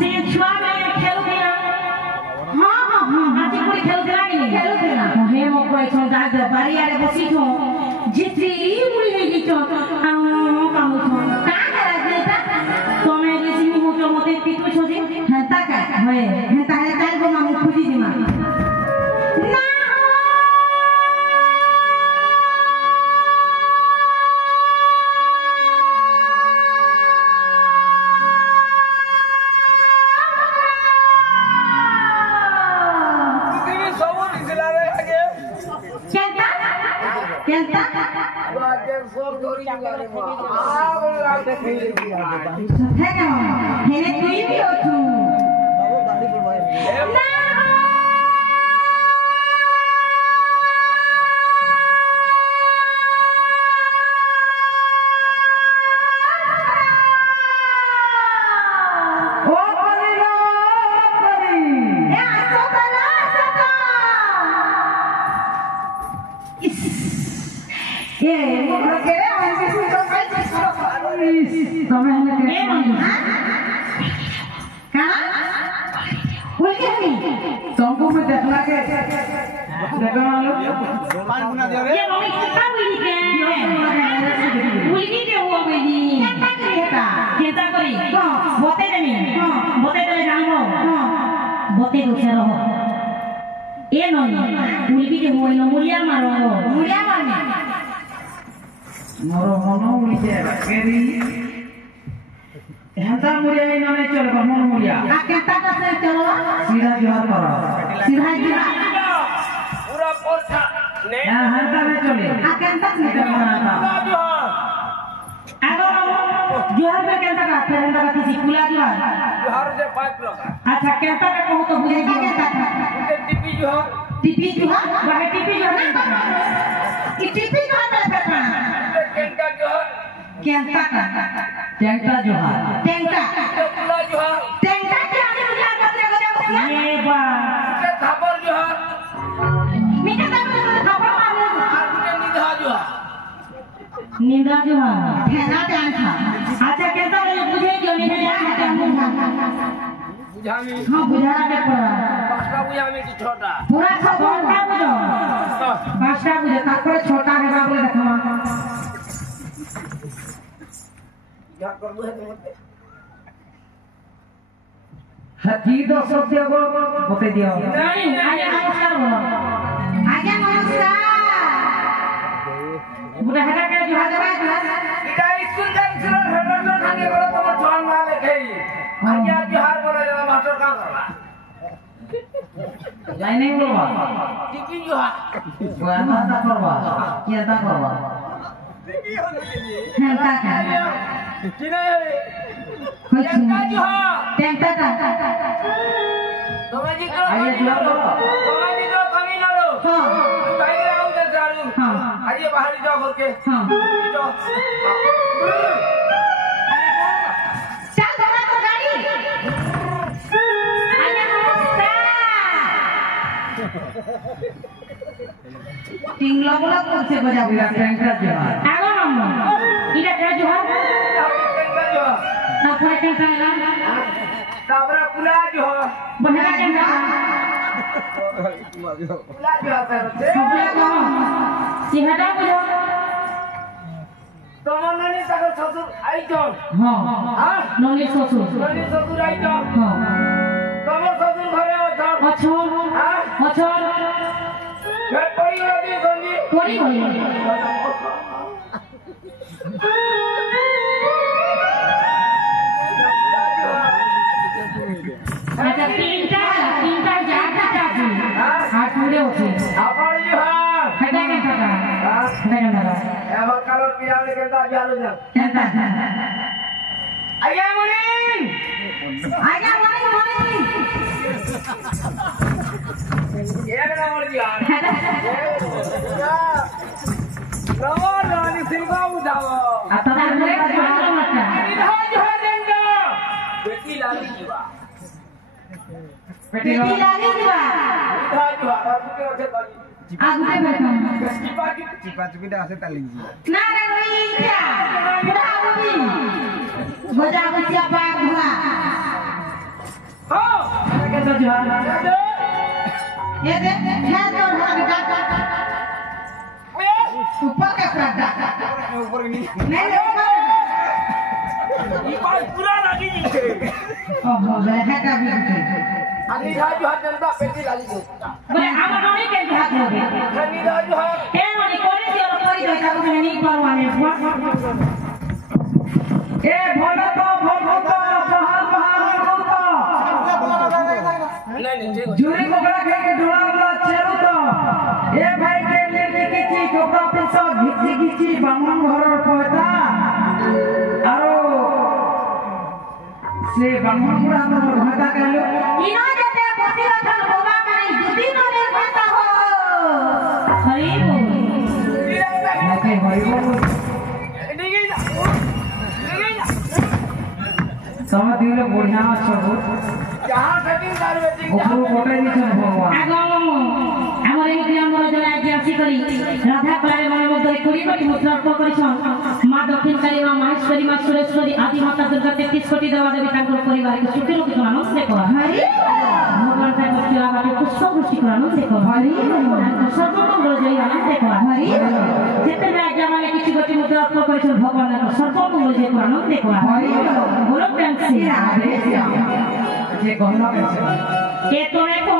से छुआ में खेलुथिला हां हाथी कोई खेलुथिला कि नहीं खेलुथिला हे मो कोई छो दाद बारिया रे बसी छो जित्री मुड़ी हे गिचो हम काम छो का करा देता तमे जिसिनी हो तो मते पिटु छो जे हेता का होए हेता हे तार गो मामू खुजी दिमा ना अच्छा कहता का कहूं तो बुझे टिपी जो टिपी जो वह टिपी जो ना कि टिपी जो है बेटा केंटा जो केंटा का केंटा जो है केंटा पुला जो है केंटा के आगे मुझे बतरे गया ये बा के खबर जो है मीठा खबर मालूम और मुझे निधा जो है निधा जो है ठेना जान था अच्छा कहता है मुझे जो नहीं है बुझामी हां बुझा के पड़ा पांचटा बुझामी की छोटा पूरा छोटा बुझो पांचटा बुझे तापर छोटा है बाबू देखमा या कर दो है मत हाथी दो सब देबो बते दियो नहीं आगे नमस्कार बोलो आगे नमस्कार बुढ़ा हटा के जो हाथ इटा स्कूल का स्कूल हटा खाने वाला तो जवान मार ले गई आगे बिहार बोला जा मास्टर का करला जाय नहीं बोलवा टिकी जो है गाना ता करवा क्या ता करवा टिकी होने के लिए का कि नहीं टेंटा जो है टेंटा तुम्हें जी करो आइए जो तुम्हें जी करो कमी ना लो हां भाई आओ जा चालू हां आइए बाहर जाओ करके हां टिंगला बोला कौन से बजा बुला टेंटा जो है आगो हम इधर क्या जो है टेंटा जो ना पूरा टेंटा है ना ताबरा पुला जो है बहरा टेंटा पुला जो है पुला जो सिहरा बुझो तमन ननी सगर ससुर आई जो हां हां ननी ससुर आई जो हां तमन ससुर घरे अच्छा अच्छा घर पड़ी होगी संगी पड़ी होगी अच्छा तीनटा जाता जाती हाथ मुड़े उठे अपन जो हां हटा के हटा अब कलर पिया ले केता जालो जा केता आया मुनीन ये ना मर गया नवा रानी सिंगा उठाओ आता मेरे बात मत निधा जो देंगे बेटी लागी जीवा बेटी लागी जीवा निधा जो आगु के ओठे बाली आगु के बैठो चिपा चुपी दा से ताली जी ना रे वही क्या बुढ़ा बुढ़ी बजा बजा बाग हुआ तो जुहार ये दे है जोर हाथ डाक ऊपर का प्राटा ऊपर नहीं नहीं ये बात पूरा लगी जी ओहो बैठा का भी आधी रात हाथ जनता पेटी लाली दो बोले आमा नोनी के हाथ हो गए ठंडी रात हाथ ए नोनी कोरी दियो कोरी दो का को नहीं परवाने ए भोला तो बहार नहीं जुरी कोकड़ा के डोला वाला चेरू तो ए भाई के लेके किची कोकड़ा पिसा घिची बामन घर पता आरो से बामन पूरा तो भता कहलो इना जते बसी रखल बाबा माने दुदी न रे भता हो हरि बोल मते हरि बोल सब दिले बढ़िया छबो जहां सेटिंग कर बेटी ऊपर कोटे नि छन भगवान आगो हमर एक हमर जला आसी करी राधा पारे मन मधे कोरी कोटी मुद्रार्प करिछन मां दक्षिण काली मां माहेश्वरी मां सुरेश्वरी आदि माता दुर्गा 33 कोटी देवा देवी तांकर परिवार के सुखी लोक आनंद देखो हरि भगवान का मुखिया बाटे पुष्प वृष्टि कर आनंद देखो हरि सर्व मंगल जय आनंद देखो हरि जेते राजा माने किछि कोटी मुद्रार्प करिछन भगवान का सर्व मंगल जय आनंद देखो हरि बोलो प्रेम से जे कहला के ए तोरे को